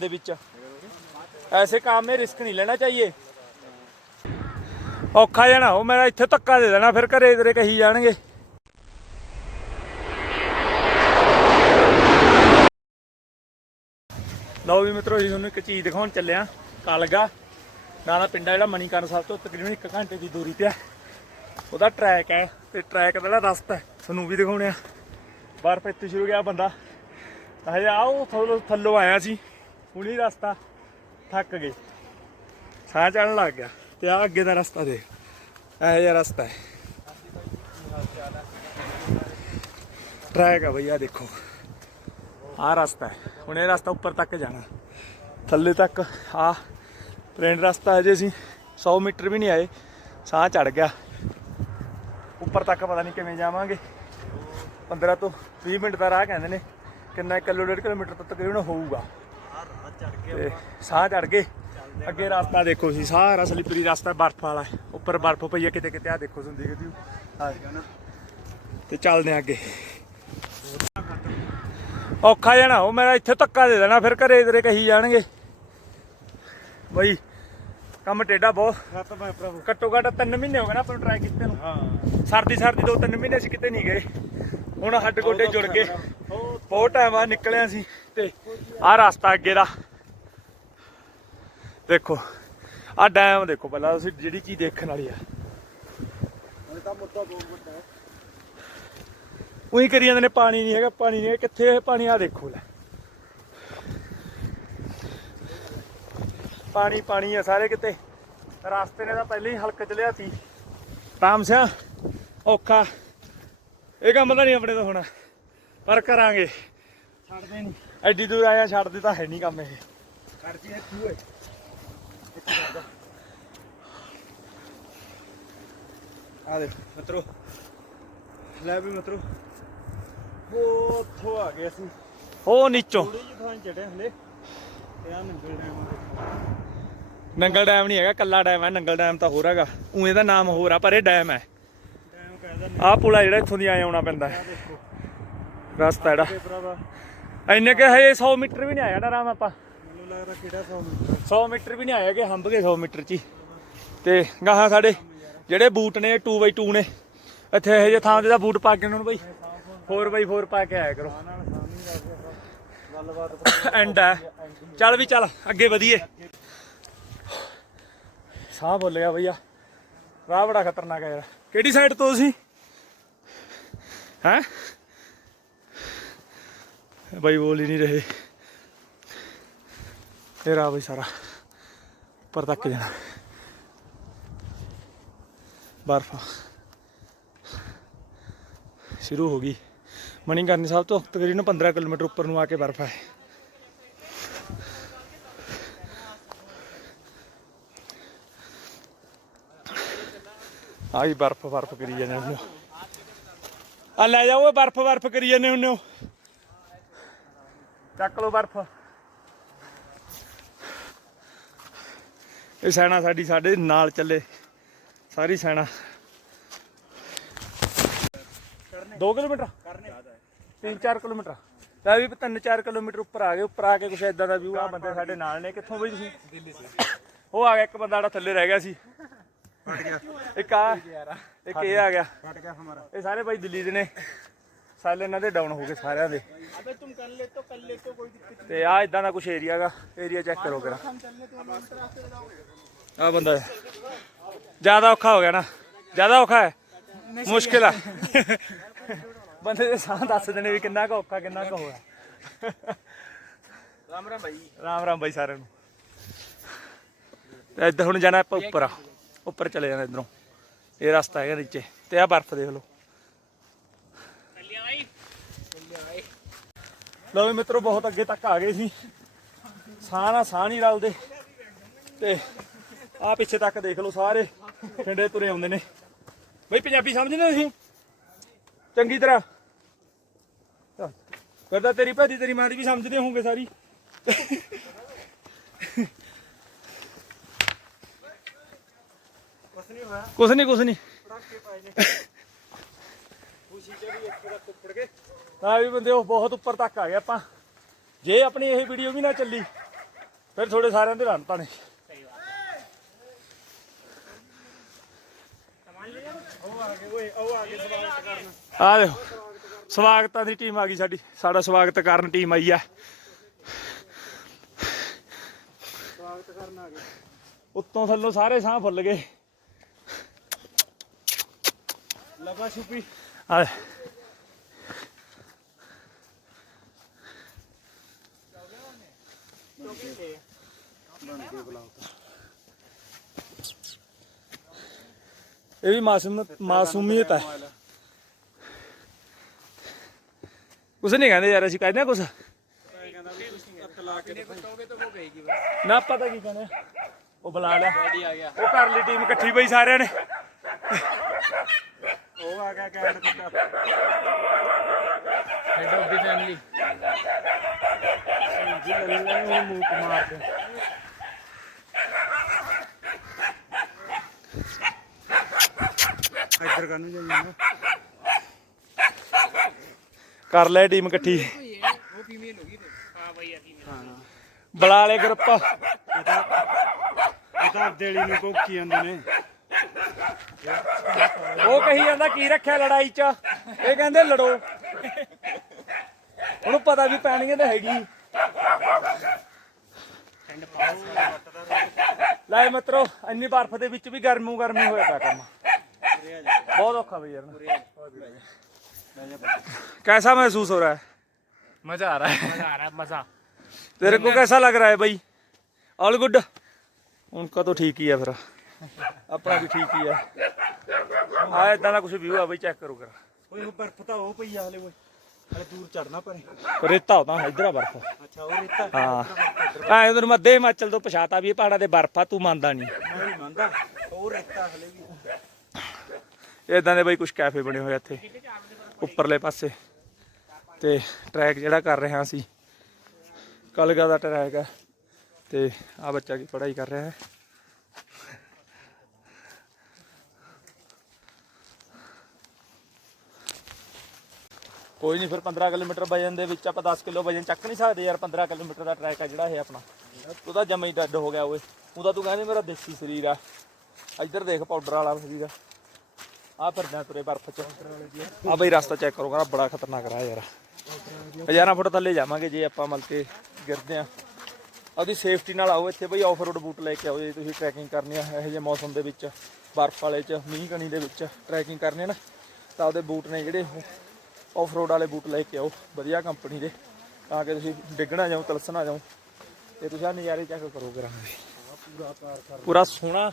ਦੇ ਵਿੱਚ। ਐਸੇ ਕੰਮ में ਰਿਸਕ ਨਹੀਂ ਲੈਣਾ ਚਾਹੀਏ। ਔਖਾ ਜਾਣਾ ਉਹ ਮੇਰਾ ਇੱਥੇ ਧੱਕਾ ਦੇ ਦੇਣਾ, ਫਿਰ ਘਰੇ ਤੇਰੇ ਕਹੀ ਜਾਣਗੇ। ਲਓ ਵੀ ਮਿੱਤਰੋ, ਜੀ ਤੁਹਾਨੂੰ ਇੱਕ ਚੀਜ਼ ਦਿਖਾਉਣ ਚੱਲਿਆ ਕਲਗਾ। ਨਾਲਾ ਪਿੰਡਾ ਜਿਹੜਾ ਮਣੀਕਰਨ ਸਾਹਿਬ ਤੋਂ ਤਕਰੀਬਨ 1 ਘੰਟੇ ਦੀ ਦੂਰੀ ਤੇ ਆ। ਉਹਦਾ ਟਰੈਕ ਹੈ ਤੇ ਟਰੈਕ ਦਾ ਜਿਹੜਾ ਰਸਤਾ ਹੈ, ਤੁਹਾਨੂੰ ਵੀ ਦਿਖਾਉਣੇ ਆ। ਬਰਫ਼ ਇੱਥੇ ਸ਼ੁਰੂ ਗਿਆ ਬੰਦਾ। ਹਜੇ ਆਓ ਥੱਲੋਂ ਆਇਆ ਸੀ। ਹੁਣੀ ਰਸਤਾ ਥੱਕ ਗਏ। ਸਾਹ ਚੜਨ ਲੱਗ ਗਿਆ ਤੇ ਆ ਅੱਗੇ ਦਾ ਰਸਤਾ ਦੇਖ, ਇਹ ਜਿਹਾ ਰਸਤਾ ਹੈ। ਟਰੈਕ ਆ ਭਈਆ ਦੇਖੋ। ਆਹ ਰਸਤਾ ਹੈ। ਹੁਣ ਇਹ ਰਸਤਾ ਉੱਪਰ ਤੱਕ ਜਾਣਾ। ਥੱਲੇ ਤੱਕ ਆ ਟ੍ਰੇਨ ਰਸਤਾ ਅਜੇ ਸੀ 100 ਮੀਟਰ ਵੀ ਨਹੀਂ ਆਏ। ਸਾਹ ਚੜ ਗਿਆ। ਉੱਪਰ ਤੱਕ ਪਤਾ ਨਹੀਂ ਕਿਵੇਂ ਜਾਵਾਂਗੇ। 15 ਤੋਂ 20 ਮਿੰਟ ਦਾ ਰਾਹ ਕਹਿੰਦੇ ਨੇ। ਕਿੰਨਾ ਕਿਲੋ ਡੇਢ ਕਿਲੋਮੀਟਰ ਤੋਂ ਤਕਰੀਬਨ ਹੋਊਗਾ। ਤੇ ਸਾਹ ਚੜ ਗਏ। ਅੱਗੇ ਰਸਤਾ ਦੇਖੋ ਸੀ ਸਾਰਾ ਸਲਿੱਪਰੀ ਰਸਤਾ ਬਰਫ਼ ਵਾਲਾ। ਉੱਪਰ ਬਰਫ਼ ਪਈ ਹੈ ਕਿਤੇ ਕਿਤੇ ਆ ਦੇਖੋ ਸੁੰਦੀ ਕਿਤੇ ਆ ਤੇ ਚੱਲਦੇ ਆ ਅੱਗੇ। ਔਖਾ ਜਾਣਾ ਹੋ ਮੇਰਾ ਇੱਥੇ ਧੱਕਾ ਦੇ ਦੇਣਾ ਫਿਰ ਘਰੇ ਤੇਰੇ ਕਹੀ ਜਾਣਗੇ। ਬਈ ਕੰਮ ਟੇਡਾ ਬਹੁਤ। ਘੱਟੋ ਘੱਟ 3 ਮਹੀਨੇ ਹੋ ਗਏ ਨਾ ਆਪਾਂ ਨੂੰ ਟਰਾਈ ਕੀਤੇ ਨੂੰ। ਹਾਂ। ਸਰਦੀ ਸਰਦੀ ਦੋ ਤਿੰਨ ਮਹੀਨੇ ਅਸੀਂ ਕਿਤੇ ਨਹੀਂ ਗਏ। ਹੁਣ ਹੱਡ ਗੋਡੇ ਜੁੜ ਗਏ। ਬਹੁਤ ਟਾਈਮ ਬਾਅਦ ਨਿਕਲਿਆ ਸੀ ਤੇ ਆਹ ਰਸਤਾ ਅੱਗੇ ਦਾ। ਦੇਖੋ ਆਹ ਡੈਮ ਦੇਖੋ ਪਹਿਲਾਂ ਤੁਸੀਂ ਜਿਹੜੀ ਚੀਜ਼ ਦੇਖਣ ਵਾਲੀ ਆ। ਉਹੀ ਕਰੀ ਜਾਂਦੇ ਨੇ ਪਾਣੀ ਨਹੀਂ ਹੈਗਾ ਪਾਣੀ ਨਹੀਂ ਕਿੱਥੇ ਪਾਣੀ? ਆ ਦੇਖੋ ਲੈ। ਪਾਣੀ ਪਾਣੀ ਆ ਸਾਰੇ ਕਿਤੇ। ਰਸਤੇ ਨੇ ਤਾਂ ਪਹਿਲਾਂ ਹੀ ਹਲਕ ਚ ਲਿਆ ਸੀ ਰਾਮ ਸਿਆ ਔਖਾ। ਇਹ ਕੰਮ ਤਾਂ ਨਹੀਂ ਆਪਣੇ ਤੋਂ ਹੋਣਾ। ਪਰ ਕਰਾਂਗੇ। ਛੱਡਦੇ ਨਹੀਂ। ਐਡੀ ਦੂਰ ਆਇਆ ਛੱਡਦੇ ਤਾਂ ਹੈ ਨਹੀਂ ਕੰਮ ਇਹ। ਕਰ ਜੀ ਤੂੰ ਆ ਦੇ ਮਿੱਤਰੋ। ਲੈ ਵੀ ਮਿੱਤਰੋ। ਉਹ ਉੱਥੋਂ ਆ ਗਏ ਅਸੀਂ। ਉਹ ਨੀਚੋਂ। ਥੋੜੀ ਜਿਹੀ ਥਾਂ ਚੜੇ ਹਲੇ। ਤੇ ਆ ਨੰਗਲ ਡੈਮ ਨੰਗਲ ਡੈਮ ਨਹੀਂ ਹੈਗਾ ਕੱਲਾ ਡੈਮ ਹੈ ਨੰਗਲ ਡੈਮ ਤਾਂ ਹੋਰ ਹੈਗਾ। ਉਹ ਇਹਦਾ ਨਾਮ ਹੋਰ ਆ ਪਰ ਇਹ ਡੈਮ ਹੈ। ਡੈਮ ਕਹਿੰਦਾ ਪੁਲ ਆ ਜਿਹੜਾ ਇੱਥੋਂ ਦੀ ਆਏ ਆਉਣਾ ਪੈਂਦਾ। ਹੈ ਰਸਤਾ ਜਿਹੜਾ। ਇੰਨੇ ਕਿ ਹਜੇ 100 ਮੀਟਰ ਵੀ ਨਹੀਂ ਆਇਆ ਨਾ ਰਾਮ ਆਪਾਂ। ਮੈਨੂੰ ਲੱਗਦਾ ਕਿਹੜਾ ਸੌ ਮੀਟਰ 100 ਮੀਟਰ ਵੀ ਨਹੀਂ ਆਇਆ ਕਿ ਹੰਬ ਗਏ 100 ਮੀਟਰ ਚ ਤੇ ਗਾਹਾਂ ਸਾਡੇ ਜਿਹੜੇ ਬੂਟ ਨੇ 2x2 ਨੇ, ਇੱਥੇ ਇਹ ਜੇ ਥਾਂ ਤੇ ਦਾ ਬੂਟ ਪਾ ਕੇ ਉਹਨਾਂ ਨੂੰ ਬਈ 4x4 ਪਾ ਕੇ ਆਇਆ ਕਰੋ। ਐਂਡ ਹੈ ਚੱਲ ਵੀ ਚੱਲ, ਅੱਗੇ ਵਧੀਏ। ਸਾਹ ਬੋਲ ਗਿਆ ਭਈਆ ਰਾਹ ਬੜਾ ਖਤਰਨਾਕ ਹੈ ਯਾਰ। ਕਿਹੜੀ ਸਾਈਡ ਤੋਂ ਤੁਸੀਂ? ਹੈ? ਬਾਈ ਬੋਲ ਹੀ ਨਹੀਂ ਰਹੇ। ਇਹ ਰਾਹ ਬਈ ਸਾਰਾ। ਉੱਪਰ ਤੱਕ ਜਾਣਾ। ਬਰਫ। ਸ਼ੁਰੂ ਹੋ ਗਈ। ਮਣੀਕਰਨ ਸਾਹਿਬ ਤੋਂ ਤਕਰੀਬਨ 15 ਕਿਲੋਮੀਟਰ ਉੱਪਰ ਨੂੰ ਆ ਕੇ ਬਰਫ ਹੈ ਆਈ ਬਰਫ ਬਰਫ ਕਰੀ ਜਾਂਦੇ ਹੁੰਦੇ ਆ ਲੈ ਜਾਓ ਬਰਫ ਬਰਫ ਕਰੀ ਜਾਂਦੇ ਹੁੰਦੇ ਹੋ। ਚੱਕ ਲਓ ਬਰਫ। ਇਹ ਸੈਨਾ ਸਾਡੀ ਸਾਡੇ ਨਾਲ ਚੱਲੇ। ਸਾਰੀ ਸੈਨਾ। 2 ਕਿਲੋਮੀਟਰ? ਕਰਨੇ 3-4 ਕਿਲੋਮੀਟਰ। ਲੈ ਵੀ 3-4 ਕਿਲੋਮੀਟਰ ਉੱਪਰ ਆ ਗਏ। ਉੱਪਰ ਆ ਕੇ ਕੁਛ ਇਦਾਂ ਦਾ ਵਿਊ ਆ ਬੰਦੇ ਸਾਡੇ ਨਾਲ ਨੇ। ਕਿੱਥੋਂ ਬਈ ਤੁਸੀਂ? ਦਿੱਲੀ ਸੇ ਉਹ ਆ ਗਿਆ ਇੱਕ ਬੰਦਾ ਜਿਹੜਾ ਥੱਲੇ ਰਹਿ ਗਿਆ ਸੀ। ਫਟ ਗਿਆ। ਇੱਕ ਆ ਇੱਕ ਇਹ ਆ ਗਿਆ। ਫਟ ਗਿਆ ਹਮਾਰਾ ਇਹ ਸਾਰੇ ਬਾਈ ਦਿੱਲੀ ਦੇ ਨੇ। ਸੈੱਲ ਇਹਨਾਂ ਦੇ ਡਾਊਨ ਹੋ ਗਏ ਸਾਰਿਆਂ ਦੇ। ਅਬੇ ਤੁਮ ਕਰ ਲੈ ਤੋ ਕਰ ਤੋ ਕੋਈ ਦਿੱਕਤ ਤੇ ਆ ਇਦਾਂ ਦਾ ਕੁਛ ਏਰੀਆ ਦਾ ਏਰੀਆ ਚੈੱਕ ਕਰੋ ਕਰਾ ਆ ਬੰਦਾ ਜ਼ਿਆਦਾ ਔਖਾ ਹੋ ਗਿਆ ਨਾ। ਜ਼ਿਆਦਾ ਔਖਾ ਹੈ। ਮੁਸ਼ਕਿਲ ਆ। ਬੰਦੇ ਦੇ ਸਾਹ ਦੱਸ ਦੇਣੇ ਵੀ ਕਿੰਨਾ ਕੁ ਔਖਾ ਕਿੰਨਾ ਕੁ ਹੋਇਆ ਰਾਮ ਰਾਮ ਭਾਈ ਰਾਮ ਰਾਮ ਭਾਈ ਸਾਰਿਆਂ ਨੂੰ। ਤੇ ਇੱਧਰ ਹੁਣ ਜਾਣਾ ਆਪਾਂ ਉੱਪਰ ਆ। ਉੱਪਰ ਚਲੇ ਜਾਣਾ ਇਧਰੋਂ। ਇਹ ਰਸਤਾ ਹੈਗਾ ਨੀਚੇ। ਤੇ ਆ ਬਰਫ਼ ਦੇਖ ਲਓ। ਨਾਲੇ ਮਿੱਤਰੋ, ਬਹੁਤ ਅੱਗੇ ਤੱਕ ਆ ਗਏ ਸੀ। ਸਾਹ ਸਾਹ ਨਹੀਂ ਰਲਦੇ। ਤੇ ਆ ਪਿੱਛੇ ਤੱਕ ਦੇਖ ਲਓ ਸਾਰੇ ਠੰਡੇ ਤੁਰੇ ਆਉਂਦੇ ਨੇ। ਬਈ, ਪੰਜਾਬੀ ਸਮਝਦੇ ਤੁਸੀਂ? ਚੰਗੀ ਤਰ੍ਹਾਂ। ਕਰਦਾ ਤੇਰੀ ਭਾਜੀ, ਤੇਰੀ ਮਾਂ ਦੀ ਵੀ ਸਮਝਦੇ ਹੋਗੇ ਸਾਰੀ। ਕੁਛ ਨਹੀਂ ਹੋਇਆ। ਕੁਛ ਨਹੀਂ ਕੁਛ ਨਹੀਂ। ਤਾਂ ਵੀ ਬੰਦੇ ਉਹ ਬਹੁਤ ਉੱਪਰ ਤੱਕ ਆ ਗਏ ਆਪਾਂ। ਜੇ ਆਪਣੀ ਇਹ ਵੀਡੀਓ ਵੀ ਨਾ ਚੱਲੀ ਫਿਰ ਥੋੜੇ ਸਾਰਿਆਂ ਦੇ ਰੰਤਾ ਨੇ ਆ ਦੇਖੋ ਸਵਾਗਤਾਂ ਦੀ ਟੀਮ ਆ ਗਈ ਸਾਡੀ। ਸਾਡਾ ਸਵਾਗਤ ਕਰਨ ਟੀਮ ਆਈ ਆ। ਸਵਾਗਤ ਕਰਨ ਆ ਗਏ। ਉੱਤੋਂ ਥੱਲੋਂ ਸਾਰੇ ਸਾਹ ਫੁੱਲ ਗਏ। ਬਣ ਕੇ ਬੁਲਾਓ ਇਹ ਵੀ ਮਾਸੂਮ ਮਾਸੂਮੀਅਤ ਹੈ ਕੁਛ ਨਹੀਂ ਕਹਿੰਦੇ ਯਾਰ ਅਸੀਂ ਕਹਿੰਦੇ ਆ ਕੁਛ ਨਾ ਪਤਾ ਕੀ ਕਹਿੰਦੇ। ਉਹ ਬੁਲਾ ਲਿਆ ਡੈਡੀ ਆ ਗਿਆ ਉਹ ਕਰ ਲਈ ਟੀਮ ਇਕੱਠੀ ਪਈ ਸਾਰਿਆਂ ਨੇ ਉਹ ਆ ਗਿਆ ਕੈਂਡ ਕੁੱਤਾ। ਹੈਡ ਆਫ ਦੀ ਫੈਮਿਲੀ ਜੀ ਲੱਲੇ ਉਹ ਮੂਕ ਮਾਰ ਦੇ ਇੱਧਰ ਕਰਨ ਜਾਈਏ ਕਰ ਲੈ ਟੀਮ ਇਕੱਠੀ। ਉਹ ਫੀਮੇਲ ਹੋਗੀ ਤੇ ਹਾਂ ਬਈ ਅਸੀਂ ਹਾਂ ਬੁਲਾ ਲੈ ਗਰੁੱਪ ਇਹ ਤਾਂ ਇਹ ਤਾਂ ਦੇਲੀ ਨੂੰ ਕੋਕੀ ਜਾਂਦੇ ਨੇ। ਉਹ ਕਹੀ ਜਾਂਦਾ ਕੀ ਰੱਖਿਆ ਲੜਾਈ 'ਚ ਇਹ ਕਹਿੰਦੇ ਲੜੋ ਉਹਨੂੰ ਪਤਾ ਵੀ ਪੈਣਗੇ ਤਾਂ ਹੈਗੀ ਲੈ ਮਿੱਤਰੋ ਇੰਨੀ ਬਰਫ਼ ਦੇ ਵਿੱਚ ਵੀ ਗਰਮੂ ਗਰਮੀ ਹੋਇਆ ਪਿਆ ਕੰਮ ਬਹੁਤ ਔਖਾ ਬਈ ਯਾਰ कैसा महसूस हो रहा है ਮਜ਼ਾ ਆ ਰਿਹਾ ਹੈ ਮਜ਼ਾ ਆ ਰਿਹਾ ਮਜ਼ਾ तेरे को कैसा लग रहा है भाई ऑल गुड उनका तो ठीक ही है फिर ਆਪਣਾ ਵੀ ਠੀਕ ਹੀ ਆ। ਆ ਇਦਾਂ ਦਾ ਕੁਝ ਵੀਊ ਆ ਬਈ ਚੈੱਕ ਕਰੋ ਕਰ ਓਏ ਉਹ ਬਰਫ ਤਾਂ ਉਹ ਪਈ ਆ ਹਲੇ ਓਏ। ਹਲੇ ਦੂਰ ਚੜਨਾ ਪਰੇ। ਰੇਤਾ ਹੁੰਦਾ ਇਧਰ ਆ ਬਰਫ। ਅੱਛਾ ਉਹ ਰੇਤਾ। ਹਾਂ। ਐ ਤੈਨੂੰ ਮੈਂ ਦੇ ਤੋਂ ਪਛਾਤਾ ਵੀ ਇਹ ਪਹਾੜਾਂ ਦੇ ਬਰਫ ਤੂੰ ਮੰਨਦਾ ਨਹੀਂ। ਮੈਂ ਨਹੀਂ ਮੰਨਦਾ। ਉਹ ਰੇਤਾ ਹਲੇ ਵੀ। ਇਦਾਂ ਦੇ ਬਈ ਕੁਝ ਕੈਫੇ ਬਣੇ ਹੋਏ ਇੱਥੇ ਉੱਪਰਲੇ ਪਾਸੇ। ਤੇ ਟਰੈਕ ਜਿਹੜਾ ਕਰ ਰਹੇ ਅਸੀਂ ਕਲਗਾ ਦਾ ਟਰੈਕ ਹੈ ਤੇ ਆ ਬੱਚਾ ਕੀ ਪੜ੍ਹਾਈ ਕਰ ਰਿਹਾ ਹੈ। ਕੋਈ ਨਹੀਂ, ਫਿਰ 15 ਕਿਲੋਮੀਟਰ ਵਜਨ ਦੇ ਵਿੱਚ ਆਪਾਂ 10 ਕਿਲੋ ਵਜਨ ਚੱਕ ਨਹੀਂ ਸਕਦੇ ਯਾਰ 15 ਕਿਲੋਮੀਟਰ ਦਾ ਟਰੈਕ ਆ ਜਿਹੜਾ ਇਹ ਆਪਣਾ। ਤੂੰ ਤਾਂ ਜਮਾ ਹੀ ਡੱਡ ਹੋ ਗਿਆ ਓਏ। ਤੂੰ ਤਾਂ ਤੂੰ ਕਹਿੰਦੀ ਮੇਰਾ ਦੇਸੀ ਸਰੀਰ ਆ। ਇੱਧਰ ਦੇਖ ਪਾਊਡਰ ਵਾਲਾ ਸਰੀਰ ਆ ਆ ਫਿਰਦਾ ਤੁਰੇ ਬਰਫ਼ ਚ। ਆ ਬਈ ਰਸਤਾ ਚੈੱਕ ਕਰੋ, ਕਹਿੰਦਾ ਬੜਾ ਖਤਰਨਾਕ ਰਹਾ ਯਾਰ। ਹਜ਼ਾਰਾਂ ਫੁੱਟ ਥੱਲੇ ਜਾਵਾਂਗੇ ਜੇ ਆਪਾਂ ਮਲ ਕੇ ਗਿਰਦੇ ਆ। ਉਹਦੀ ਸੇਫਟੀ ਨਾਲ ਆਓ ਇੱਥੇ ਬਈ ਆਫ ਰੋਡ ਬੂਟ ਲੈ ਕੇ ਆਓ, ਜੇ ਤੁਸੀਂ ਟਰੈਕਿੰਗ ਕਰਨੀ ਆ, ਇਹੋ ਜਿਹੇ ਮੌਸਮ ਦੇ ਵਿੱਚ, ਬਰਫ਼ ਵਾਲੇ ਚ, ਮੀਂਹ ਕਣੀ ਦੇ ਵਿੱਚ ਟਰੈਕਿੰਗ ਕਰਨੀ ਆ ਨਾ, ਤਾਂ ਉਹਦੇ ਬੂਟ ਨੇ ਜਿਹੜੇ ਆਫ ਰੋਡ ਵਾਲੇ ਬੂਟ ਲੈ ਕੇ ਆਓ, ਵਧੀਆ ਕੰਪਨੀ ਦੇ, ਤਾਂ ਕਿ ਤੁਸੀਂ ਡਿੱਗਣਾ ਜਾਓ, ਤਲਸਣਾ ਜਾਓ, ਤੇ ਤੁਸੀਂ ਆ ਨਜ਼ਾਰੇ ਚੈੱਕ ਕਰੋ ਕਰਾਂਗੇ ਪੂਰਾ ਪਾਰ ਕਰ ਪੂਰਾ ਸੋਹਣਾ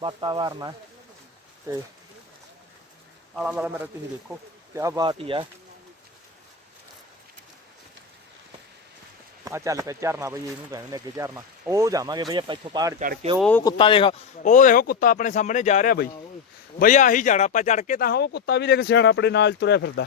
ਵਾਤਾਵਰਨ ਹੈ ਤੇ ਆਲਾ ਵਾਲਾ ਮੇਰਾ ਤੁਸੀਂ ਦੇਖੋ ਕੀ ਬਾਤ ਹੀ ਆ। ਆ ਚੱਲ ਪਿਆ ਝਰਨਾ ਬਈ, ਇਹਨੂੰ ਕਹਿੰਦੇ ਨੇ ਅੱਗੇ ਝਰਨਾ। ਉਹ ਜਾਵਾਂਗੇ ਬਈ, ਆਪਾਂ ਇੱਥੋਂ ਪਹਾੜ ਚੜ ਕੇ, ਉਹ ਕੁੱਤਾ ਦੇਖ, ਉਹ ਦੇਖੋ ਕੁੱਤਾ ਆਪਣੇ ਸਾਹਮਣੇ ਜਾ ਰਿਹਾ ਬਈ। ਬਈ ਆਹੀ ਜਾਣਾ, ਆਪਾਂ ਚੜ ਕੇ ਤਾਂ ਉਹ ਕੁੱਤਾ ਵੀ ਦੇਖ ਸਿਆਣਾ ਆਪਣੇ ਨਾਲ ਤੁਰਿਆ ਫਿਰਦਾ।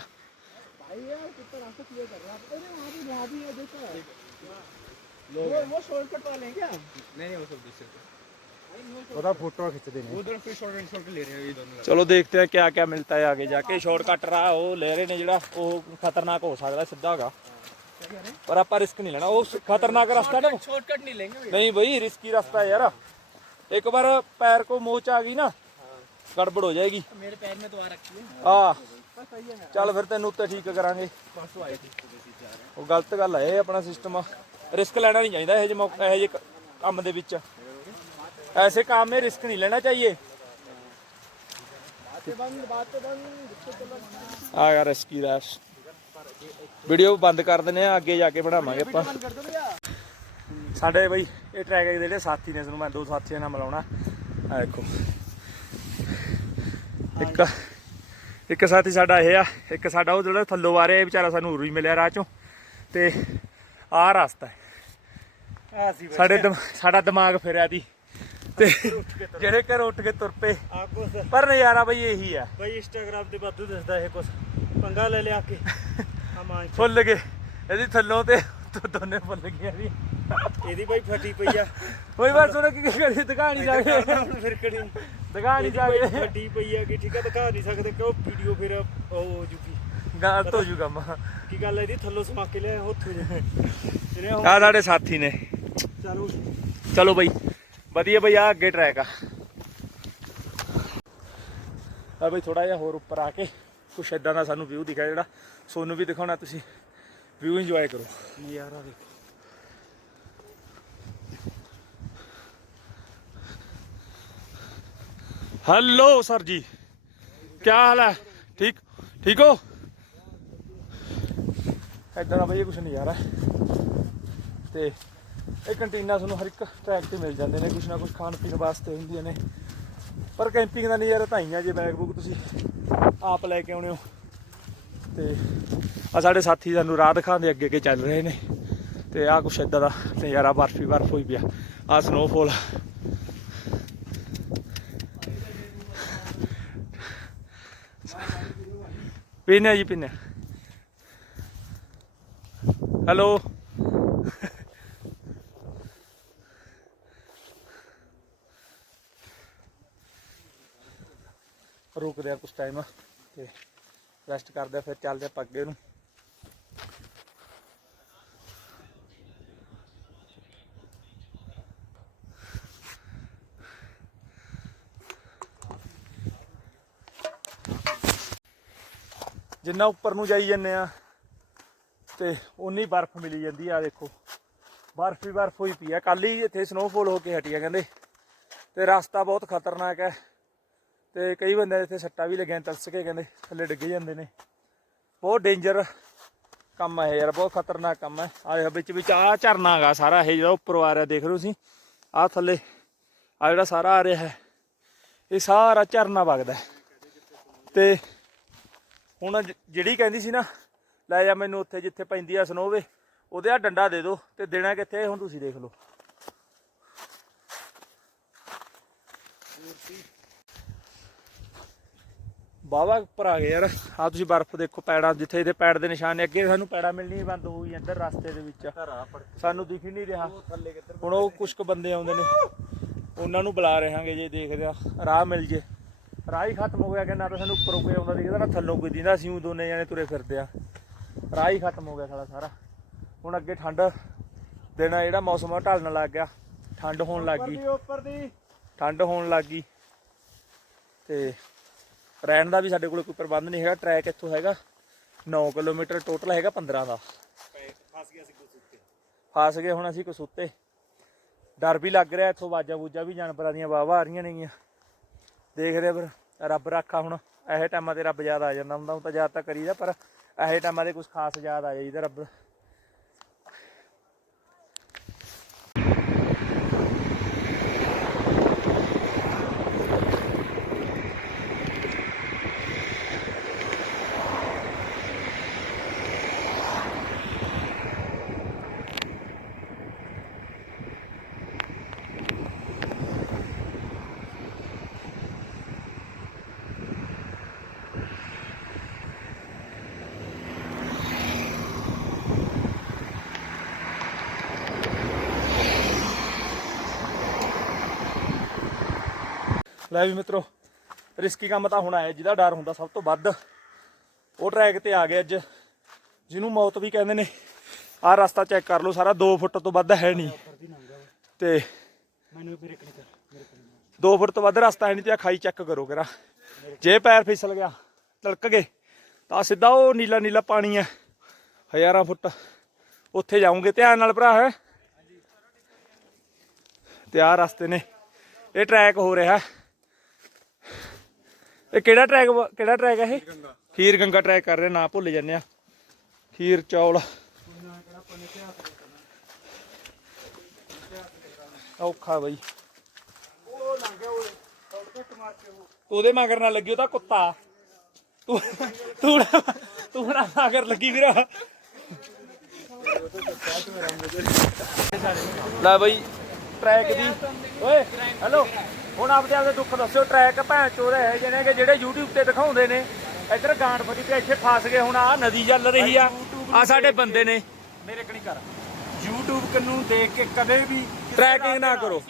ਉਹਦਾ ਫੋਟੋ खिंचते ਨੇ ਉਧਰ ਫਿਰ ਸ਼ਾਰਟ ਐਂਡ ਸ਼ਾਰਟ ਲੈ ਰਹੇ ਹੋ ਇਹ ਦੋਨੋਂ चलो देखते हैं क्या क्या मिलता है आगे जाके शॉर्टकट रहा वो ले रहे ने ਜਿਹੜਾ ਉਹ ਖਤਰਨਾਕ ਹੋ ਸਕਦਾ ਸਿੱਧਾ ਹੈਗਾ ਪਰ ਆਪਾਂ ਰਿਸਕ ਨਹੀਂ ਲੈਣਾ ਉਹ ਖਤਰਨਾਕ ਰਸਤਾ ਨਾ शॉर्टकट नहीं लेंगे नहीं भाई रिस्की रास्ता है यार एक बार पैर को मोच आ गई ना गड़बड़ हो जाएगी मेरे पैर में तो आ रखी है ਆ ਚੱਲ ਫਿਰ ਤੈਨੂੰ ਉੱਤੇ ਠੀਕ ਕਰਾਂਗੇ। ਉਹ ਗਲਤ ਗੱਲ ਹੈ ਆਪਣਾ ਸਿਸਟਮ ਰਿਸਕ ਲੈਣਾ ਨਹੀਂ ਚਾਹੀਦਾ, ਇਹੋ ਜਿਹੇ ਮੌਕੇ ਇਹੋ ਜਿਹੇ ਕੰਮ ਦੇ ਵਿੱਚ। ਐਸੇ ਕੰਮ 'ਮੇ ਰਿਸਕ ਨਹੀਂ ਲੈਣਾ ਚਾਹੀਏ। ਆ ਯਾਰ ਰਸਕੀ ਦਾ ਵੀਡੀਓ ਬੰਦ ਕਰ ਦਿੰਨੇ ਆ, ਅੱਗੇ ਜਾ ਕੇ ਬਣਾਵਾਂਗੇ ਆਪਾਂ। ਸਾਡੇ ਬਈ, ਇਹ ਟਰੈਕ ਦੇ ਜਿਹੜੇ ਸਾਥੀ ਨੇ ਸਾਨੂੰ ਮੈਂ ਦੋ ਸਾਥੀਆਂ ਨਾਲ ਮਿਲਾਉਣਾ। ਆ ਦੇਖੋ। ਇੱਕ ਇੱਕ ਸਾਥੀ ਸਾਡਾ ਇਹ ਆ ਇੱਕ ਸਾਡਾ ਉਹ ਜਿਹੜਾ ਥੱਲੋਂ ਆ ਰਿਹਾ ਇਹ ਵਿਚਾਰਾ ਸਾਨੂੰ ਉਰੀ ਮਿਲਿਆ ਰਾਹ ਚੋਂ। ਤੇ ਆਹ ਰਸਤਾ ਹੈ। ਆ ਸੀ ਸਾਡੇ ਦਿਮ- ਸਾਡਾ ਦਿਮਾਗ ਫਿਰਿਆ ਦੀ ਤੇ ਜਿਹੜੇ ਘਰ ਉੱਠ ਕੇ ਤੁਰ ਪਏ ਆ ਕੁਛ। ਪਰ ਨਜ਼ਾਰਾ ਬਈ ਇਹੀ ਆ। ਬਈ ਇੰਸਟਾਗ੍ਰਾਮ ਤੇ ਵਾਧੂ ਦੱਸਦਾ ਇਹ ਕੁਛ। ਪੰਗਾ ਲੈ ਲਿਆ ਕੇ। ਫੁੱਲ ਗਏ। ਇਹਦੀ ਥੱਲੋਂ ਤੇ ਦੋਨੇ ਫੁੱਲ ਗਈਆਂ ਵੀ ਇਹਦੀ ਬਈ ਫਟੀ ਪਈ ਆ। ਕੋਈ ਵਾਰ ਸੁਣ ਕੀ ਕਰੀ ਦੁਕਾਨ ਜਾ ਕੇ ਹੁਣ ਫਿਰ ਕੜੀ ਦੁਕਾਨ ਹੀ ਇਹਦੀ ਜਾ ਬਈ ਕੇ ਫਟੀ ਪਈ ਆ ਕਿ ਠੀਕ ਆ ਦਿਖਾ ਨਹੀਂ ਸਕਦੇ ਕਿਉਂ ਵੀਡੀਓ ਫਿਰ ਉਹ ਹੋ ਜੂਗੀ। ਗਲਤ ਹੋ ਜੂ ਕੰਮ ਕੀ ਗੱਲ ਹੈ ਇਹਦੀ? ਥੱਲੋਂ ਸਮਾ ਕੇ ਲਿਆ ਉੱਥੋਂ ਜਾ ਆ ਸਾਡੇ ਸਾਥੀ ਨੇ। ਚਲੋ। ਚਲੋ ਬਈ ਵਧੀਆ ਬਈ ਆ ਅੱਗੇ ਟਰੈਕ ਆ। ਆ ਬਈ ਥੋੜਾ ਜਿਹਾ ਹੋਰ ਉੱਪਰ ਆ ਕੇ ਕੁਛ ਇਦਾਂ ਦਾ ਸਾਨੂੰ ਵਿਊ ਦਿਖਿਆ ਜਿਹੜਾ। ਸੋਨੂੰ ਵੀ ਦਿਖਾਉਣਾ ਤੁਸੀਂ। ਵਿਊ ਇੰਜੋਏ ਕਰੋ। ਨਜ਼ਾਰਾ ਦੇਖੋ। हेलो सर जी क्या हाल है ठीक ठीक हो ਇਦਾਂ ਦਾ ਬਈ ਕੁਛ ਨਜ਼ਾਰਾ ਹੈ ਤੇ ਇਹ ਕੰਟੀਨਾਂ ਤੁਹਾਨੂੰ ਹਰ ਇੱਕ ਟਰੈਕ ਤੇ ਮਿਲ ਜਾਂਦੇ ਨੇ ਕੁਛ ਨਾ ਕੁਛ ਖਾਣ ਪੀਣ ਵਾਸਤੇ ਹੁੰਦੀਆਂ ਨੇ ਪਰ ਕੈਂਪਿੰਗ ਦਾ ਨਜ਼ਾਰਾ ਤਾਂ ਹੀ ਆ ਜੇ ਬੈਗ ਬੁੱਕ ਤੁਸੀਂ ਆਪ ਲੈ ਕੇ ਆਉਣੇ ਹੋ ਤੇ ਆ ਸਾਡੇ ਸਾਥੀ ਸਾਨੂੰ ਰਾਹ ਦਿਖਾਉਂਦੇ ਅੱਗੇ ਅੱਗੇ ਚੱਲ ਰਹੇ ਨੇ ਤੇ ਆ ਕੁਛ ਇਦਾਂ ਦਾ ਨਜ਼ਾਰਾ ਬਰਫੀ ਬਰਫ ਹੋਈ ਪਿਆ ਆ ਸਨੋਫਾਲ ਪੀਨੇ ਜੀ, ਪੀਨੇ ਹੈਲੋ। ਰੁਕਦੇ ਆ ਕੁਛ ਟਾਈਮ ਤੇ ਰੈਸਟ ਕਰਦੇ ਆ, ਫਿਰ ਚੱਲਦੇ ਆਪਾਂ ਅੱਗੇ ਨੂੰ ਜਿੰਨਾ ਉੱਪਰ ਨੂੰ ਜਾਈ ਜੰਨੇ ਆ, ਤੇ ਉਨੀ ਬਰਫ਼ ਮਿਲੀ ਜਾਂਦੀ ਆ, ਦੇਖੋ। ਬਰਫ਼ ਹੀ ਬਰਫ਼ ਹੋਈ ਪਈ ਆ। ਕੱਲ ਹੀ ਇੱਥੇ ਸਨੋਫਾਲ ਹੋ ਕੇ ਹਟੀ ਆ, ਕਹਿੰਦੇ। ਤੇ ਰਸਤਾ ਬਹੁਤ ਖਤਰਨਾਕ ਹੈ ਤੇ ਕਈ ਬੰਦੇ ਇੱਥੇ ਸੱਟਾਂ ਵੀ ਲੱਗੀਆਂ, ਤਲਸ ਕੇ ਕਹਿੰਦੇ, ਥੱਲੇ ਡਿੱਗੇ ਜਾਂਦੇ ਨੇ। ਬਹੁਤ ਡੇਂਜਰ ਕੰਮ ਹੈ ਯਾਰ, ਬਹੁਤ ਖਤਰਨਾਕ ਕੰਮ ਹੈ ਆ ਵਿੱਚ ਵਿੱਚ ਆ ਝਰਨਾ ਹੈਗਾ ਸਾਰਾ, ਇਹ ਜਿਹੜਾ ਉੱਪਰ ਆ ਰਿਹਾ, ਦੇਖ ਰਹੇ ਹੋ ਤੁਸੀਂ? ਆ ਥੱਲੇ ਆ ਜਿਹੜਾ ਸਾਰਾ ਆ ਰਿਹਾ ਹੈ। ਇਹ ਸਾਰਾ ਝਰਨਾ ਵਗਦਾ ਹੈ। ਤੇ ਹੁਣ ਜਿਹੜੀ ਕਹਿੰਦੀ ਸੀ ਨਾ ਲੈ ਜਾ ਮੈਨੂੰ ਉੱਥੇ ਜਿੱਥੇ ਪੈਂਦੀ ਆ ਸਨੋਵੇ ਉਹਦੇ ਆ ਡੰਡਾ ਦੇ ਦਿਓ ਤੇ ਦੇਣਾ ਕਿੱਥੇ ਹੁਣ ਤੁਸੀਂ ਦੇਖ ਲਓ। ਬਾਵਾ ਉੱਪਰ ਆ ਗਏ ਯਾਰ ਆ ਤੁਸੀਂ ਬਰਫ਼ ਦੇਖੋ ਪੈੜਾਂ ਜਿੱਥੇ ਇਹਦੇ ਪੈੜ ਦੇ ਨਿਸ਼ਾਨ ਨੇ ਅੱਗੇ ਸਾਨੂੰ ਪੈੜਾਂ ਮਿਲਣੀ ਬੰਦ ਹੋ ਗਈ ਅੰਦਰ ਰਸਤੇ ਦੇ ਵਿੱਚ। ਸਾਨੂੰ ਦਿਖ ਹੀ ਨਹੀਂ ਰਿਹਾ। ਹੁਣ ਉਹ ਕੁਝ ਕੁ ਬੰਦੇ ਆਉਂਦੇ ਨੇ। ਉਹਨਾਂ ਨੂੰ ਬੁਲਾ ਰਹਾਂਗੇ ਜੇ ਦੇਖਦੇ ਆ ਰਾਹ ਮਿਲ ਜੇ। ਰਾਹ ਹੀ ਖਤਮ ਹੋ ਗਿਆ ਕਿ ਨਾ ਤਾਂ ਸਾਨੂੰ ਉੱਪਰੋਂ ਕੋਈ ਆਉਂਦਾ ਦਿਖਦਾ ਨਾ ਥੱਲੋਂ ਕੋਈ ਦਿੰਦਾ ਅਸੀਂ ਉਹ ਦੋਨੇ ਜਾਣੇ ਤੁਰੇ ਫਿਰਦੇ ਆ। ਰਾਹ ਹੀ ਖਤਮ ਹੋ ਗਿਆ ਸਾਲਾ ਸਾਰਾ। ਹੁਣ ਅੱਗੇ ਠੰਡ ਦਿਨ ਜਿਹੜਾ ਮੌਸਮ ਆ ਢਲਣ ਲੱਗ ਗਿਆ। ਠੰਡ ਹੋਣ ਲੱਗ ਗਈ। ਦੀ ਉੱਪਰ ਦੀ। ਠੰਡ ਹੋਣ ਲੱਗ ਗਈ। ਤੇ ਰਹਿਣ ਦਾ ਵੀ ਸਾਡੇ ਕੋਲ ਕੋਈ ਪ੍ਰਬੰਧ ਨਹੀਂ ਹੈਗਾ ਟਰੈਕ ਇੱਥੋਂ ਹੈਗਾ। 9 ਕਿਲੋਮੀਟਰ ਟੋਟਲ ਹੈਗਾ 15 ਦਾ। ਫਸ ਗਿਆ ਸੀ ਕੁਝ ਉੱਤੇ ਫਸ ਗਏ ਹੁਣ ਅਸੀਂ ਕਸੂਤੇ। ਡਰ ਵੀ ਲੱਗ ਰਿਹਾ ਇੱਥੋਂ ਵਾਜਾਂ ਵੂਜਾਂ ਵੀ ਜਾਨਵਰਾਂ ਦੀਆਂ ਵਾਵਾ ਆ ਰਹੀਆਂ ਨੇਗੀਆਂ। ਦੇਖਦੇ ਫਿਰ ਰੱਬ ਰਾਖਾ ਹੁਣ, ਇਹੋ ਟਾਈਮਾਂ ਤੇ ਰੱਬ ਯਾਦ ਆ ਜਾਂਦਾ ਹੁੰਦਾ ਹੁਣ ਤਾਂ ਯਾਦ ਤਾਂ ਕਰੀਦਾ, ਪਰ ਇਹੋ ਟਾਈਮਾਂ ਤੇ ਕੁਝ ਖਾਸ ਯਾਦ ਆ ਜਾਈਦਾ ਰੱਬ। ਲੈ ਵੀ ਮਿੱਤਰੋ ਰਿਸਕੀ ਕੰਮ ਤਾਂ ਹੁਣ ਆਇਆ, ਜਿਹਦਾ ਡਰ ਹੁੰਦਾ ਸਭ ਤੋਂ ਵੱਧ। ਉਹ ਟਰੈਕ ਤੇ ਆ ਗਏ ਅੱਜ, ਜਿਹਨੂੰ ਮੌਤ ਵੀ ਕਹਿੰਦੇ ਨੇ। ਆਹ ਰਸਤਾ ਚੈੱਕ ਕਰ ਲਓ, ਸਾਰਾ 2 ਫੁੱਟ ਤੋਂ ਵੱਧ ਹੈ ਨਹੀਂ। ਤੇ ਮੈਨੂੰ ਬ੍ਰੇਕ ਨਹੀਂ ਕਰ 2 ਫੁੱਟ ਤੋਂ ਵੱਧ ਰਸਤਾ ਹੈ ਨਹੀਂ ਤੇ ਆ ਖਾਈ ਚੈੱਕ ਕਰੋ ਕਿਰਾ। ਜੇ ਪੈਰ ਫਿਸਲ ਗਿਆ ਤਲਕ ਗਏ, ਤਾਂ ਸਿੱਧਾ ਉਹ ਨੀਲਾ ਨੀਲਾ ਪਾਣੀ ਹੈ, ਹਜ਼ਾਰਾਂ ਫੁੱਟ। ਉੱਥੇ ਜਾਓਗੇ ਧਿਆਨ ਨਾਲ ਭਰਾ, ਹੈ? ਤੇ ਆਹ ਰਸਤੇ ਨੇ, ਇਹ ਟਰੈਕ ਹੋ ਰਿਹਾ। ਇਹ ਕਿਹੜਾ ਟਰੈਕ ਕਿਹੜਾ ਟਰੈਕ ਹੈ ਇਹ? ਖੀਰ ਗੰਗਾ ਟਰੈਕ ਕਰ ਰਹੇ ਨਾ ਭੁੱਲ ਜੰਨੇ ਆ। ਖੀਰ ਚੌਲ। ਔਖਾ ਬਈ। ਉਹ ਲੰਘ ਗਿਆ ਉਹ ਉਹਦੇ ਮਗਰ ਨਾ ਲੱਗੀ ਉਹ ਤਾਂ ਕੁੱਤਾ। ਤੂੰ ਤੂੰ ਤੂੰ ਨਾ ਮਗਰ ਲੱਗੀ ਵੀਰਾ। ਲੈ ਬਈ ਟਰੈਕ ਦੀ। ਓਏ ਹੈਲੋ ਹੁਣ ਆਪਦੇ ਆਪਦੇ ਦੁੱਖ ਦੱਸਿਓ ਟਰੈਕ ਭੈਣ ਚੋਦ ਹੈ ਜਿਹਨੇ ਕਿ ਜਿਹੜੇ YouTube ਤੇ ਦਿਖਾਉਂਦੇ ਨੇ ਇੱਧਰ ਗਾਂਡ ਫੜੀ ਤੇ ਇੱਥੇ ਫਸ ਗਏ ਹੁਣ ਆ ਨਦੀ ਚੱਲ ਰਹੀ ਆ ਆ ਸਾਡੇ ਬੰਦੇ ਨੇ ਮੇਰੇ ਕਣੀ ਕਰ YouTube ਕੰਨੂ ਦੇਖ ਕੇ ਕਦੇ ਵੀ ਟਰੈਕਿੰਗ ਨਾ ਕਰੋ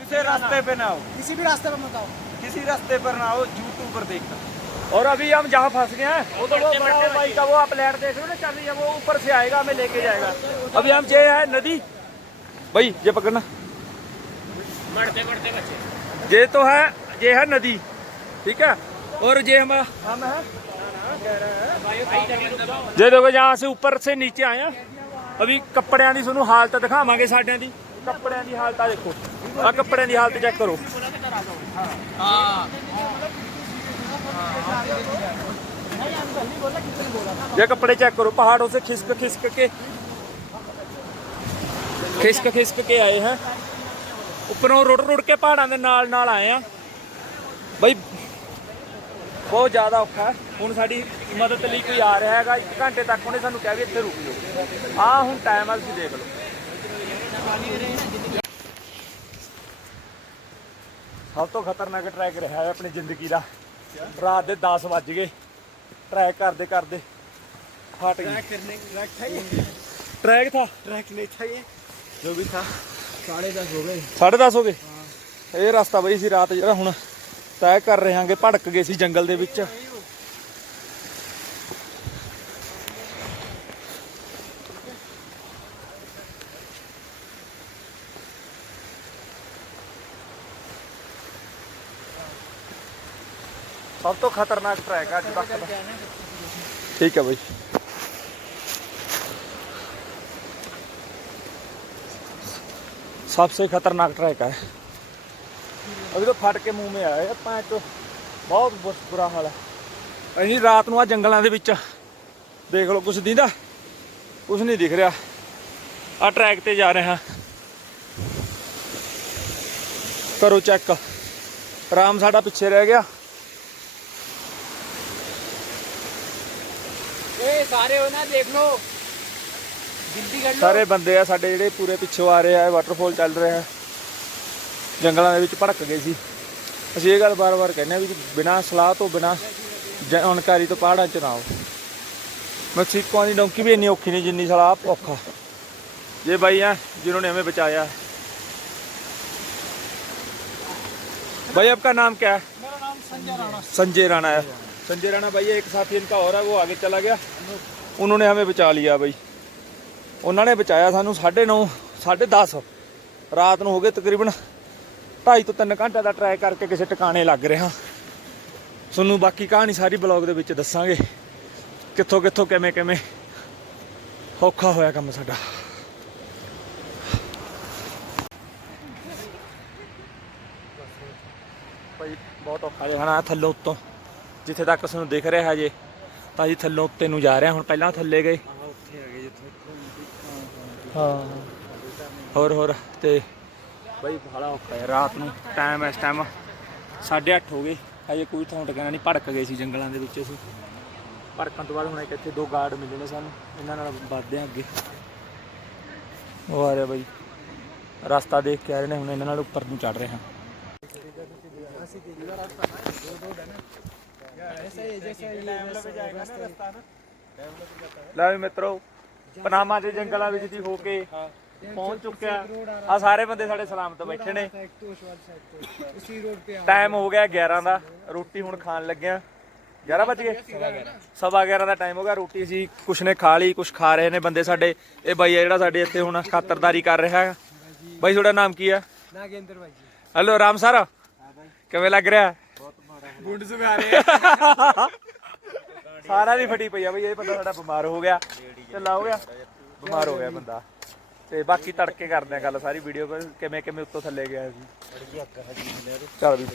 ਕਿਸੇ रास्ते पे ना हो किसी भी रास्ते पर मत आओ किसी रास्ते पर ना हो YouTube पर देखकर और अभी हम जहाँ फंस गए हैं वो तो वो बड़ा वो बाइक का वो आप लैंड देख रहे हो ना चल रही है वो ऊपर से आएगा हमें लेके जाएगा अभी हम ये है नदी भाई ये पकड़ना मरते मरते बच्चे ये तो है ये है नदी ठीक है और ये हम हम है ਜੇ ਦੇਖੋ ਜਹਾਂ ਸੇ ਉੱਪਰ ਸੇ ਨੀਚੇ ਆਏ ਆ ਅਭੀ ਕੱਪੜਿਆਂ ਦੀ ਤੁਹਾਨੂੰ ਹਾਲਤ ਦਿਖਾਵਾਂਗੇ ਸਾਡਿਆਂ ਦੀ ਕੱਪੜਿਆਂ ਦੀ ਹਾਲਤ ਆ ਦੇਖੋ ਆ ਕੱਪੜਿਆਂ ਦੀ ਹਾਲਤ ਚੈੱਕ ਕਰੋ हाँ ये कपड़े चेक करो पहाड़ों से खिसक खिसक के खिसक खिसक के आए हैं ਉੱਪਰੋਂ ਰੁੜ ਰੁੜ ਕੇ ਪਹਾੜਾਂ ਦੇ ਨਾਲ ਨਾਲ ਆਏ ਆ। ਬਈ ਬਹੁਤ ਜ਼ਿਆਦਾ ਔਖਾ ਹੁਣ ਸਾਡੀ ਮਦਦ ਲਈ ਕੋਈ ਆ ਰਿਹਾ ਹੈਗਾ 1 ਘੰਟੇ ਤੱਕ ਉਹਨੇ ਸਾਨੂੰ ਕਿਹਾ ਵੀ ਇੱਥੇ ਰੁਕ ਜਾਓ। ਆ ਹੁਣ ਟਾਈਮ ਆ ਤੁਸੀਂ ਦੇਖ ਲਓ। ਸਭ ਤੋਂ ਖਤਰਨਾਕ ਟਰੈਕ ਰਿਹਾ ਹੈ ਆਪਣੀ ਜ਼ਿੰਦਗੀ ਦਾ। ਰਾਤ ਦੇ 10 ਵੱਜ ਗਏ। ਟਰੈਕ ਕਰਦੇ ਕਰਦੇ ਫਟ ਗਈ। ਟਰੈਕ ਕਰਨੇ ਟਰੈਕ ਥਾ ਟਰੈਕ ਥਾ। ਟਰੈਕ ਨਹੀਂ ਥਾ ਇਹ ਜੋ ਵੀ ਥਾ। ਹੋ ਗਏ। 10:30 ਹੋ ਗਏ? ਇਹ ਰਸਤਾ ਬਈ ਸੀ ਰਾਤ ਜਿਹੜਾ ਹੁਣ ਤੈਅ ਕਰ ਰਹੇ ਹਾਂਗੇ ਭਟਕ ਗਏ ਸੀ ਜੰਗਲ ਦੇ ਵਿੱਚ। ਸਭ ਤੋਂ ਖਤਰਨਾਕ ਟਰੈਕ ਅੱਜ ਤੱਕ। ਦਾ ਠੀਕ ਹੈ ਬਈ। सबसे खतरनाक ट्रैक है अभी तो फट के ਮੂੰਹ ਮੇ ਆਇਆ ਹੈ ਪਾਂ ਤੋਂ ਬਹੁਤ ਬੁ- ਬੁਰਾ ਹਾਲ ਹੈ ਅਸੀਂ ਰਾਤ ਨੂੰ ਆ ਜੰਗਲਾਂ ਦੇ ਵਿੱਚ ਦੇਖ ਲਓ ਕੁਛ ਦਿੰਦਾ ਕੁਛ ਨਹੀਂ ਦਿਖ ਰਿਹਾ ਆ ਟਰੈਕ ਤੇ ਜਾ ਰਹੇ ਹਾਂ ਕਰੋ ਚੈੱਕ ਰਾਮ ਸਾਡਾ ਪਿੱਛੇ ਰਹਿ ਗਿਆ ए सारे हो ना देख लो गिनती कर लो ਸਾਰੇ ਬੰਦੇ ਆ ਸਾਡੇ ਜਿਹੜੇ ਪੂਰੇ ਪਿੱਛੋਂ ਆ ਰਹੇ ਆ ਵਾਟਰਫਾਲ ਚੱਲ ਰਿਹਾ ਹੈ ਜੰਗਲਾਂ ਦੇ ਵਿੱਚ ਭੜਕ ਗਏ ਸੀ ਅਸੀਂ ਇਹ ਗੱਲ ਬਾਰ-ਬਾਰ ਕਹਿੰਦੇ ਆ ਵੀ ਬਿਨਾਂ ਸਲਾਹ ਤੋਂ ਬਿਨਾਂ ਜਾਣਕਾਰੀ ਤੋਂ ਪਹਾੜਾਂ 'ਚ ਨਾ ਆਓ ਮੈਕਸੀਕੋ ਦੀ ਡੌਂਕੀ ਵੀ ਇੰਨੀ ਔਖੀ ਨਹੀਂ ਜਿੰਨੀ ਸਾਲਾ ਆਹ ਔਖਾ ये भाई हैं जिन्होंने हमें बचाया भाई आपका नाम क्या है मेरा नाम संजय राणा संजय राणा है संजय राणा भाई एक साथी इनका और है वो आगे चला गया उन्होंने हमें बचा लिया भाई ਉਹਨਾਂ ਨੇ ਬਚਾਇਆ ਸਾਨੂੰ 9:30 10:30 ਰਾਤ ਨੂੰ ਹੋ ਗਏ ਤਕਰੀਬਨ 2.5 ਤੋਂ 3 ਘੰਟੇ ਦਾ ਟਰਾਈ ਕਰਕੇ ਕਿਸੇ ਟਿਕਾਣੇ ਲੱਗ ਰਿਹਾ। ਤੁਹਾਨੂੰ ਬਾਕੀ ਕਹਾਣੀ ਸਾਰੀ ਬਲੌਗ ਦੇ ਵਿੱਚ ਦੱਸਾਂਗੇ। ਕਿੱਥੋਂ ਕਿੱਥੋਂ, ਕਿਵੇਂ ਕਿਵੇਂ ਔਖਾ ਹੋਇਆ ਕੰਮ ਸਾਡਾ। ਭਾਈ, ਬਹੁਤ ਔਖਾ ਜਿਹਾ ਖਾਣਾ ਥੱਲੋਂ ਉੱਤੋਂ। ਜਿੱਥੇ ਤੱਕ ਸਾਨੂੰ ਦਿਖ ਰਿਹਾ ਹੈ ਜੇ, ਤਾਂ ਜੀ ਥੱਲੋਂ ਉੱਤੇ ਨੂੰ ਜਾ ਰਿਹਾ ਹੁਣ ਪਹਿਲਾਂ ਥੱਲੇ ਗਏ। ਹਾਂ। ਹੋਰ ਹੋਰ, ਤੇ ਬਈ ਬੜਾ ਔਖਾ ਹੈ ਰਾਤ ਨੂੰ ਟਾਈਮ ਇਸ ਟਾਈਮ 8:30 ਹੋ ਗਏ। ਅਜੇ ਕੋਈ ਥਾਂ ਟਿਕਾਣਾ ਨਹੀਂ, ਭੜਕ ਗਏ ਸੀ ਜੰਗਲਾਂ ਦੇ ਵਿੱਚ ਅਸੀਂ। ਭੜਕਣ ਤੋਂ ਬਾਅਦ ਹੁਣ ਇੱਕ ਇੱਥੇ ਦੋ ਗਾਰਡ ਮਿਲੇ ਨੇ ਸਾਨੂੰ, ਇਹਨਾਂ ਨਾਲ ਵੱਧਦੇ ਆ ਅੱਗੇ। ਉਹ ਆ ਰਿਹਾ ਬਈ, ਰਸਤਾ ਦੇਖ ਕੇ ਆ ਰਹੇ ਨੇ, ਹੁਣ ਇਹਨਾਂ ਨਾਲ ਉੱਪਰ ਨੂੰ ਚੜ ਰਹੇ ਹਾਂ। ਲੈ ਮਿੱਤਰੋ। ਪਨਾਮਾ ਦੇ ਜੰਗਲਾਂ ਵਿੱਚ ਦੀ ਹੋ ਕੇ ਪਹੁੰਚ ਚੁੱਕਿਆ। ਆ ਸਾਰੇ ਬੰਦੇ ਸਾਡੇ ਸਲਾਮਤ ਬੈਠੇ ਨੇ। ਟਾਈਮ ਹੋ ਗਿਆ 11 ਦਾ। ਰੋਟੀ ਹੁਣ ਖਾਣ ਲੱਗਿਆ 11 ਵਜ ਸਵਾ 11 ਦਾ ਟਾਈਮ ਹੋ ਗਿਆ। ਰੋਟੀ ਸੀ ਕੁਛ ਨੇ ਖਾ ਲਈ ਕੁਛ ਖਾ ਰਹੇ ਨੇ ਬੰਦੇ ਸਾਡੇ। ਇਹ ਬਾਈ ਆ ਜਿਹੜਾ ਸਾਡੇ ਇੱਥੇ ਹੁਣ ਖਾਤਰਦਾਰੀ ਕਰ ਰਿਹਾ ਹੈ ਬਾਈ ਤੁਹਾਡਾ ਨਾਮ ਕੀ ਆ? ਨਾਗੇਂਦਰ ਬਾਈ ਜੀ। Hello Ram sir. ਕਿਵੇਂ ਲੱਗ ਰਿਹਾ? ਬਹੁਤ ਮਾੜਾ ਗੁੰਡ ਸੁਗਾ ਸਾਰਾ ਦੀ ਫਟੀ ਪਈ ਆ ਬਾਈ ਇਹ ਬੰਦਾ ਸਾਡਾ ਬਿਮਾਰ ਹੋ ਗਿਆ। ਢਿੱਲਾ ਹੋ ਗਿਆ ਬਿਮਾਰ ਹੋ ਗਿਆ ਬੰਦਾ। ਤੇ ਬਾਕੀ ਤੜਕੇ ਕਰਦੇ ਆ ਗੱਲ ਸਾਰੀ ਵੀਡੀਓ ਕਿਵੇਂ ਕਿਵੇਂ ਉੱਤੋਂ ਥੱਲੇ ਗਿਆ ਸੀ। ਚੱਲ ਵੀ।